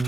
Hi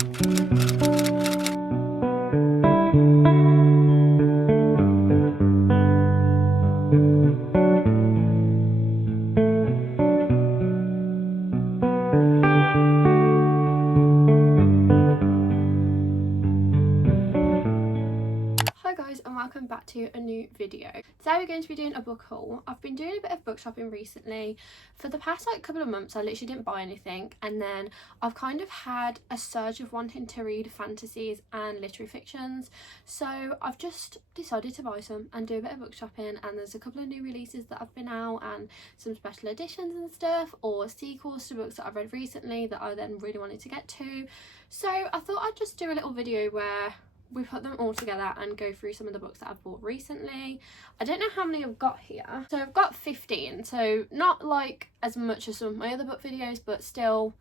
guys, and welcome back to a new video. Today we're going to be doing a book haul. I've been doing a bit of book shopping recently. For the past couple of months I literally didn't buy anything, and then I've kind of had a surge of wanting to read fantasies and literary fictions, so I've just decided to buy some and do a bit of book shopping. And there's a couple of new releases that have been out and some special editions and stuff, or sequels to books that I've read recently that I then really wanted to get to. So I thought I'd just do a little video where we put them all together and go through some of the books that I've bought recently. I don't know how many I've got here, so I've got 15, so not like as much as some of my other book videos, but still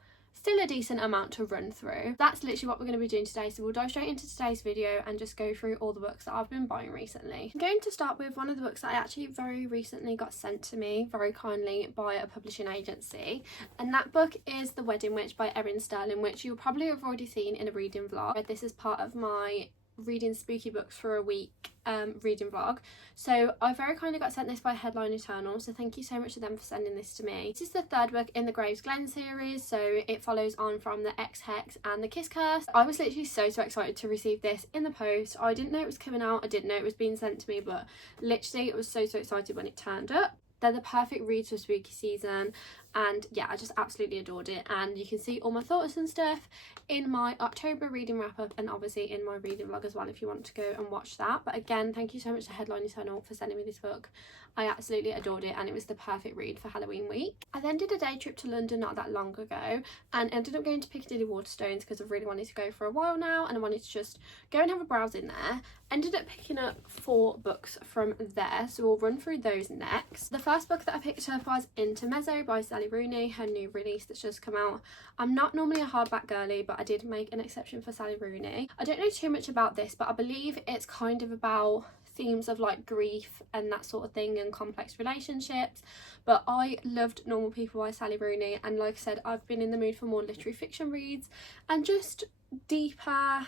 a decent amount to run through. That's literally what we're going to be doing today, so we'll dive straight into today's video and just go through all the books that I've been buying recently. I'm going to start with one of the books that I actually very recently got sent to me very kindly by a publishing agency, and that book is The Wedding Witch by Erin Sterling, which you'll probably have already seen in a reading vlog. This is part of my reading spooky books for a week reading vlog. So I very kindly got sent this by Headline Eternal, so thank you so much to them for sending this to me. This is the third book in the Graves Glen series, so it follows on from the X-Hex and the Kiss Curse. I was literally so excited to receive this in the post. I didn't know it was coming out, I didn't know it was being sent to me, but literally I was so excited when it turned up. They're the perfect reads for spooky season, and yeah, I just absolutely adored it. And you can see all my thoughts and stuff in my October reading wrap up, and obviously in my reading vlog as well if you want to go and watch that. But again, thank you so much to Headline Eternal for sending me this book. I absolutely adored it, and it was the perfect read for Halloween week. I then did a day trip to London not that long ago and ended up going to Piccadilly Waterstones because I've really wanted to go for a while now, and I wanted to just go and have a browse in there. Ended up picking up 4 books from there, so we'll run through those next. The first book that I picked up was Intermezzo by Sally Rooney, her new release that's just come out. I'm not normally a hardback girly, but I did make an exception for Sally Rooney. I don't know too much about this, but I believe it's kind of about themes of like grief and that sort of thing and complex relationships. But I loved Normal People by Sally Rooney, and like I said, I've been in the mood for more literary fiction reads and just deeper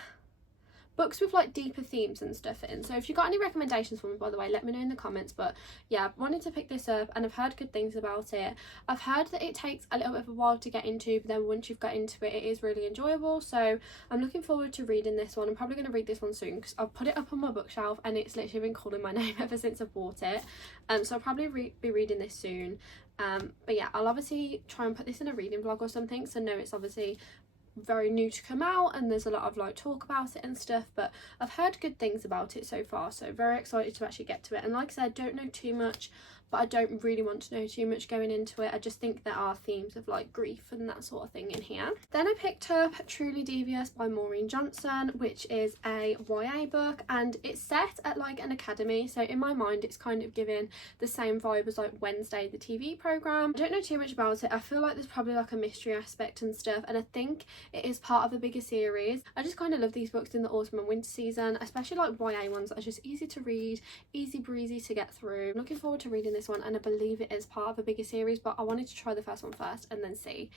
books with like deeper themes and stuff in. So if you got any recommendations for me, by the way, let me know in the comments. But yeah, I wanted to pick this up and I've heard good things about it. I've heard that it takes a little bit of a while to get into, but then once you've got into it, it is really enjoyable. So I'm looking forward to reading this one. I'm probably going to read this one soon because I've put it up on my bookshelf and it's literally been calling my name ever since I bought it. So I'll probably be reading this soon. But yeah, I'll obviously try and put this in a reading vlog or something, so no, it's obviously very new to come out and there's a lot of like talk about it and stuff, but I've heard good things about it so far, so very excited to actually get to it. And like I said, I don't know too much, but I don't really want to know too much going into it. I just think there are themes of like grief and that sort of thing in here. Then I picked up Truly Devious by Maureen Johnson, which is a YA book, and it's set at like an academy, so in my mind it's kind of giving the same vibe as like Wednesday the TV programme. I don't know too much about it. I feel like there's probably like a mystery aspect and stuff, and I think it is part of a bigger series. I just kind of love these books in the autumn and winter season, especially like YA ones that are just easy to read, easy breezy to get through. I'm looking forward to reading this one, and I believe it is part of a bigger series, but I wanted to try the first one first and then see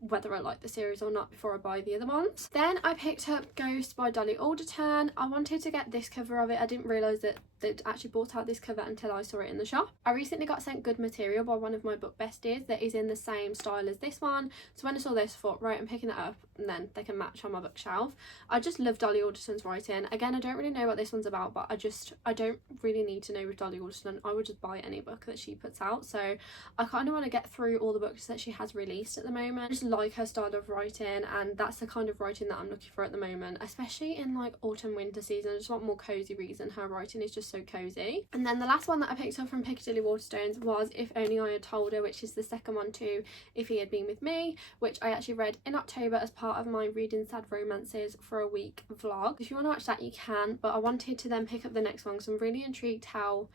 whether I like the series or not before I buy the other ones. Then I picked up Ghost by Dolly Alderton. I wanted to get this cover of it. I didn't realise that they'd actually brought out this cover until I saw it in the shop. I recently got sent good material by one of my book besties that is in the same style as this one, so when I saw this I thought, right, I'm picking it up and then they can match on my bookshelf. I just love Dolly Alderton's writing. Again, I don't really know what this one's about, but I don't really need to know with Dolly Alderton. I would just buy any book that she puts out, so I kind of want to get through all the books that she has released at the moment. I just like her style of writing, and that's the kind of writing that I'm looking for at the moment, especially in like autumn winter season. I just want more cozy reads, and her writing is just so cozy. And then the last one that I picked up from Piccadilly Waterstones was If Only I Had Told Her, which is the second one to If He Had Been With Me, which I actually read in October as part of my Reading Sad Romances for a Week vlog. If you want to watch that you can, but I wanted to then pick up the next one because I'm really intrigued how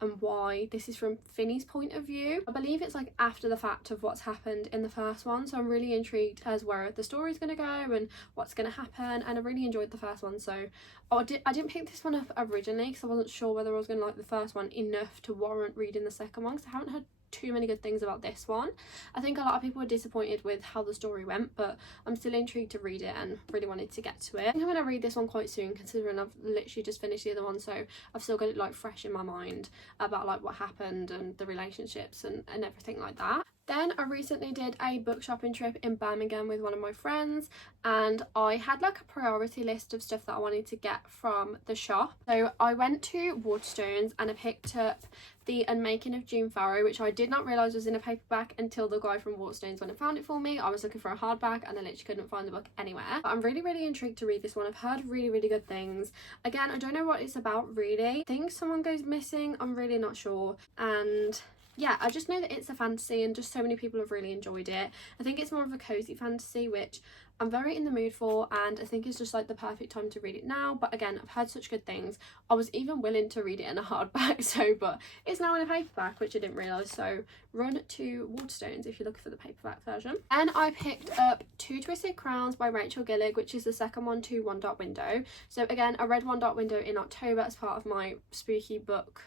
and why this is from Finney's point of view. I believe it's like after the fact of what's happened in the first one, so I'm really intrigued as where the story's going to go and what's going to happen, and I really enjoyed the first one. So I didn't pick this one up originally because I wasn't sure whether I was going to like the first one enough to warrant reading the second one, because I haven't heard too many good things about this one. I think a lot of people were disappointed with how the story went, but I'm still intrigued to read it and really wanted to get to it. I think I'm going to read this one quite soon, considering I've literally just finished the other one, so I've still got it like fresh in my mind about like what happened and the relationships and everything like that. Then I recently did a book shopping trip in Birmingham with one of my friends, and I had like a priority list of stuff that I wanted to get from the shop. So I went to Waterstones and I picked up The Unmaking of June Farrow, which I did not realise was in a paperback until the guy from Waterstones when I found it for me. I was looking for a hardback and I literally couldn't find the book anywhere. But I'm really intrigued to read this one. I've heard really good things. Again, I don't know what it's about really. I think someone goes missing, I'm really not sure. And yeah, I just know that it's a fantasy and just so many people have really enjoyed it. I think it's more of a cozy fantasy, which I'm very in the mood for, and I think it's just like the perfect time to read it now. But again, I've heard such good things. I was even willing to read it in a hardback, but it's now in a paperback, which I didn't realise. So run to Waterstones if you're looking for the paperback version. And I picked up Two Twisted Crowns by Rachel Gillig, which is the second one to One Dot Window. So again, I read One Dot Window in October as part of my spooky book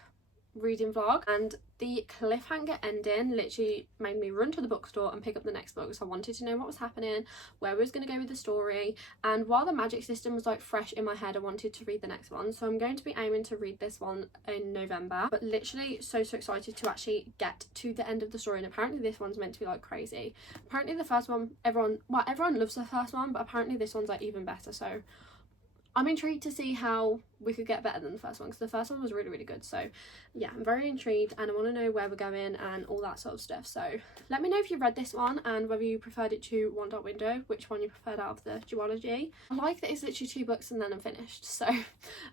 reading vlog, and the cliffhanger ending literally made me run to the bookstore and pick up the next book. So I wanted to know what was happening, where we was going to go with the story, and while the magic system was like fresh in my head, I wanted to read the next one. So I'm going to be aiming to read this one in November, but literally so excited to actually get to the end of the story. And apparently this one's meant to be like crazy. Apparently the first one, everyone loves the first one, but apparently this one's like even better. So I'm intrigued to see how we could get better than the first one, because the first one was really good. So yeah, I'm very intrigued and I want to know where we're going and all that sort of stuff. So let me know if you read this one and whether you preferred it to One Dot Window, which one you preferred out of the duology. I like that it's literally 2 books and then I'm finished, so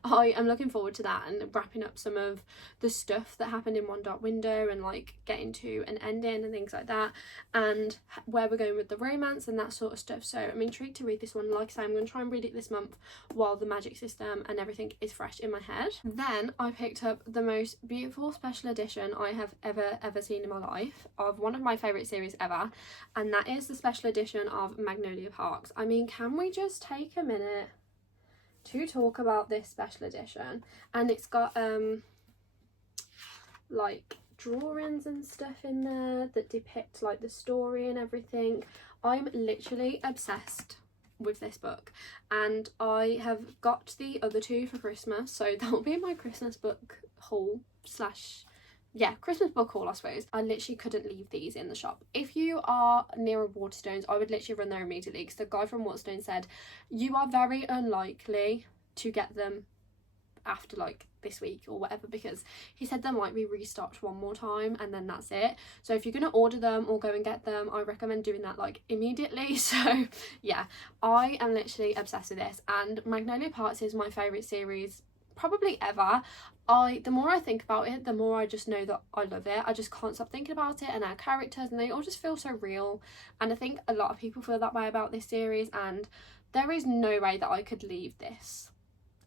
I am looking forward to that and wrapping up some of the stuff that happened in One Dot Window and like getting to an ending and things like that, and where we're going with the romance and that sort of stuff. So I'm intrigued to read this one. Like I say, I'm going to try and read it this month while the magic system and everything is fresh in my head. Then I picked up the most beautiful special edition I have ever seen in my life of one of my favourite series ever, and that is the special edition of Magnolia Parks. I mean, can we just take a minute to talk about this special edition? And it's got like drawings and stuff in there that depict like the story and everything. I'm literally obsessed with this book, and I have got the other 2 for Christmas, so that will be my Christmas book haul slash Christmas book haul, I suppose. I literally couldn't leave these in the shop. If you are near a Waterstones, I would literally run there immediately, because the guy from Waterstones said you are very unlikely to get them after like this week or whatever, because he said they might be restocked one more time and then that's it. So if you're gonna order them or go and get them, I recommend doing that like immediately. So yeah, I am literally obsessed with this, and Magnolia Parks is my favourite series probably ever. The more I think about it, the more I just know that I love it. I just can't stop thinking about it and our characters, and they all just feel so real, and I think a lot of people feel that way about this series, and there is no way that I could leave this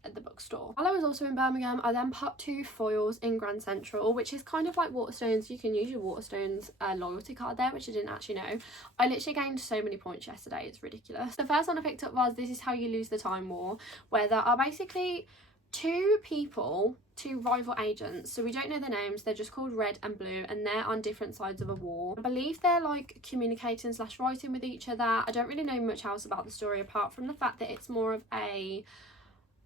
at the bookstore. While I was also in Birmingham, I then popped to Foyles in Grand Central, which is kind of like Waterstones. You can use your Waterstones loyalty card there, which I didn't actually know. I literally gained so many points yesterday, it's ridiculous. The first one I picked up was This Is How You Lose the Time War, where there are basically 2 people, 2 rival agents, so we don't know their names, they're just called Red and Blue, and they're on different sides of a war. I believe they're like communicating slash writing with each other. I don't really know much else about the story apart from the fact that it's more of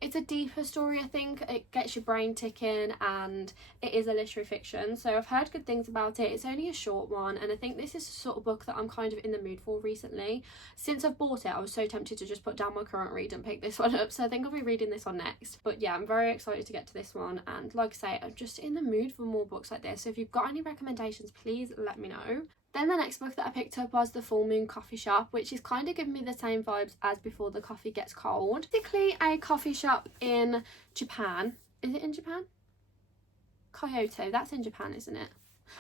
it's a deeper story. I think it gets your brain ticking, and it is a literary fiction, so I've heard good things about it. It's only a short one, and I think this is the sort of book that I'm kind of in the mood for recently. Since I've bought it, I was so tempted to just put down my current read and pick this one up, so I think I'll be reading this one next. But yeah, I'm very excited to get to this one, and like I say, I'm just in the mood for more books like this, so if you've got any recommendations, please let me know. Then the next book that I picked up was The Full Moon Coffee Shop, which is kind of giving me the same vibes as Before the Coffee Gets Cold. Basically a coffee shop in Japan. Is it in Japan? Kyoto, that's in Japan, isn't it?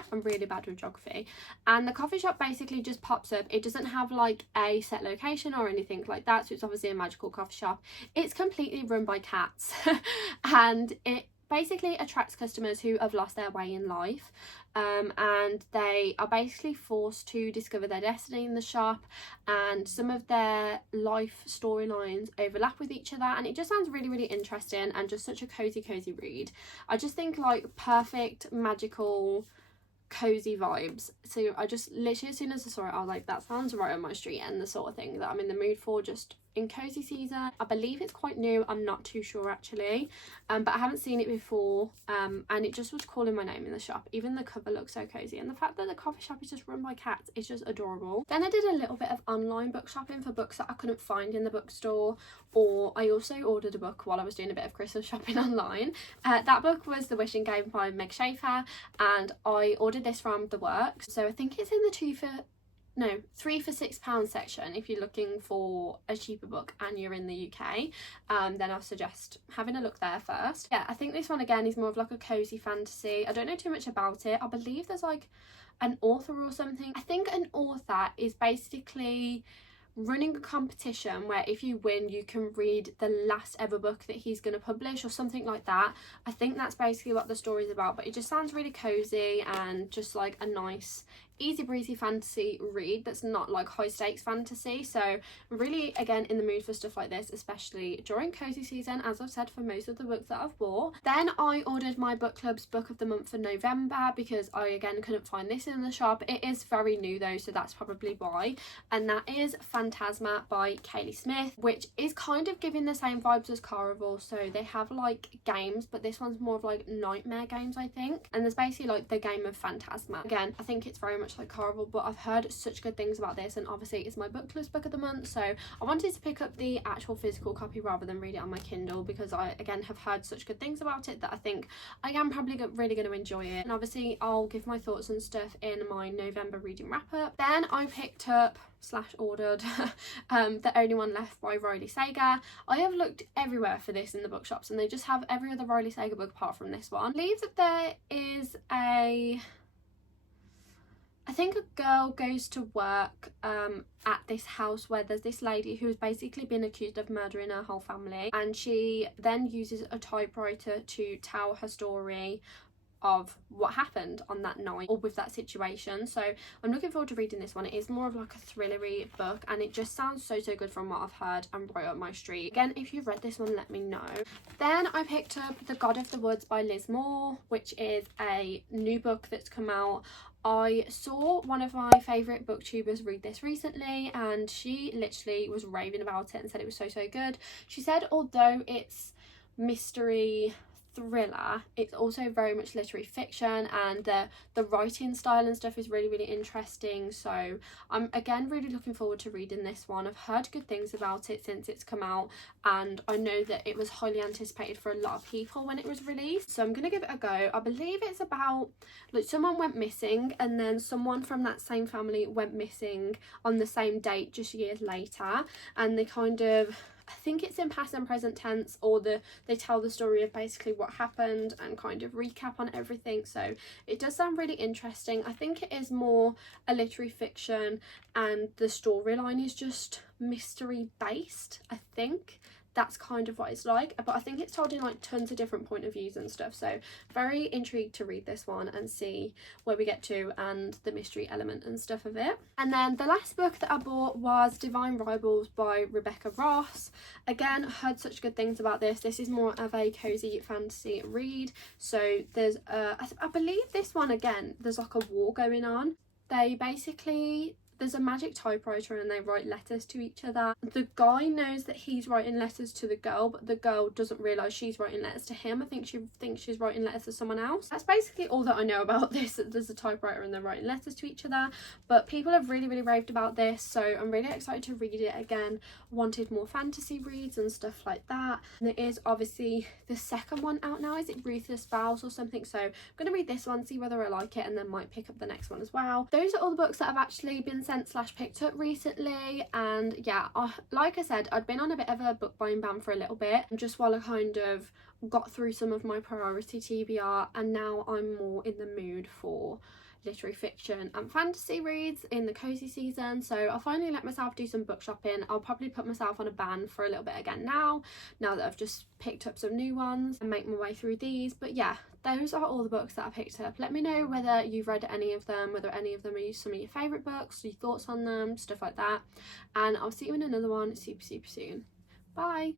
I'm really bad with geography. And the coffee shop basically just pops up. It doesn't have like a set location or anything like that, so it's obviously a magical coffee shop. It's completely run by cats and it basically attracts customers who have lost their way in life, and they are basically forced to discover their destiny in the shop, and some of their life storylines overlap with each other, and it just sounds really interesting and just such a cozy read. I just think like perfect magical cozy vibes. So I just literally, as soon as I saw it, I was like, that sounds right on my street and the sort of thing that I'm in the mood for, just in cozy season. I believe it's quite new, I'm not too sure actually, but I haven't seen it before, and it just was calling my name in the shop. Even the cover looks so cozy, and the fact that the coffee shop is just run by cats is just adorable. Then I did a little bit of online book shopping for books that I couldn't find in the bookstore, or I also ordered a book while I was doing a bit of Christmas shopping online. That book was The Wishing Game by Meg Schaefer, and I ordered this from The Works, so I think it's in the 3 for £6 section. If you're looking for a cheaper book and you're in the UK, then I'll suggest having a look there first. Yeah, I think this one again is more of like a cozy fantasy. I don't know too much about it. I believe there's like an author or something. I think an author is basically running a competition where if you win you can read the last ever book that he's going to publish or something like that. I think that's basically what the story's about, but it just sounds really cozy and just like a nice easy breezy fantasy read that's not like high stakes fantasy. So I'm really again in the mood for stuff like this, especially during cozy season, as I've said for most of the books that I've bought. Then I ordered my book club's book of the month for November because I again couldn't find this in the shop. It is very new though, so that's probably why, and that is Phantasma by Kaylee Smith, which is kind of giving the same vibes as Caraval. So they have like games, but this one's more of like nightmare games I think, and there's basically like the game of Phantasma. Again, I think it's very much like Caraval, but I've heard such good things about this, and obviously it's my book club's book of the month, so I wanted to pick up the actual physical copy rather than read it on my Kindle, because I again have heard such good things about it that I think I am probably really going to enjoy it. And obviously I'll give my thoughts and stuff in my November reading wrap up. Then I picked up / ordered The Only One Left by Riley Sager. I have looked everywhere for this in the bookshops and they just have every other Riley Sager book apart from this one. I believe that there is I think a girl goes to work at this house where there's this lady who's basically been accused of murdering her whole family, and she then uses a typewriter to tell her story of what happened on that night or with that situation. So I'm looking forward to reading this one. It is more of like a thrillery book and it just sounds so good from what I've heard and right up my street. Again, if you've read this one, let me know. Then I picked up The God of the Woods by Liz Moore, which is a new book that's come out. I saw one of my favourite booktubers read this recently and she literally was raving about it and said it was so good. She said although it's mystery thriller, it's also very much literary fiction, and the writing style and stuff is really interesting. So I'm again really looking forward to reading this one. I've heard good things about it since it's come out, and I know that it was highly anticipated for a lot of people when it was released, so I'm gonna give it a go. I believe it's about like someone went missing and then someone from that same family went missing on the same date just years later, and they kind of, I think it's in past and present tense, or they tell the story of basically what happened and kind of recap on everything. So it does sound really interesting. I think it is more a literary fiction and the storyline is just mystery based. I think that's kind of what it's like, but I think it's told in like tons of different point of views and stuff, so very intrigued to read this one and see where we get to and the mystery element and stuff of it. And then the last book that I bought was Divine Rivals by Rebecca Ross. Again, heard such good things about this. This is more of a cozy fantasy read, so there's I believe this one again there's like a war going on. There's a magic typewriter and they write letters to each other. The guy knows that he's writing letters to the girl, but the girl doesn't realise she's writing letters to him. I think she thinks she's writing letters to someone else. That's basically all that I know about this. There's a typewriter and they're writing letters to each other, but people have really raved about this, so I'm really excited to read it again. Wanted more fantasy reads and stuff like that. And there is obviously the second one out now. Is it Ruthless Vows or something? So I'm going to read this one, see whether I like it, and then might pick up the next one as well. Those are all the books that I've actually been sent / picked up recently, and yeah, like I said, I'd been on a bit of a book buying ban for a little bit just while I kind of got through some of my priority TBR, and now I'm more in the mood for literary fiction and fantasy reads in the cozy season. So I'll finally let myself do some book shopping. I'll probably put myself on a ban for a little bit again now that I've just picked up some new ones and make my way through these. But yeah, those are all the books that I picked up. Let me know whether you've read any of them, whether any of them are some of your favourite books, your thoughts on them, stuff like that, and I'll see you in another one super soon. Bye.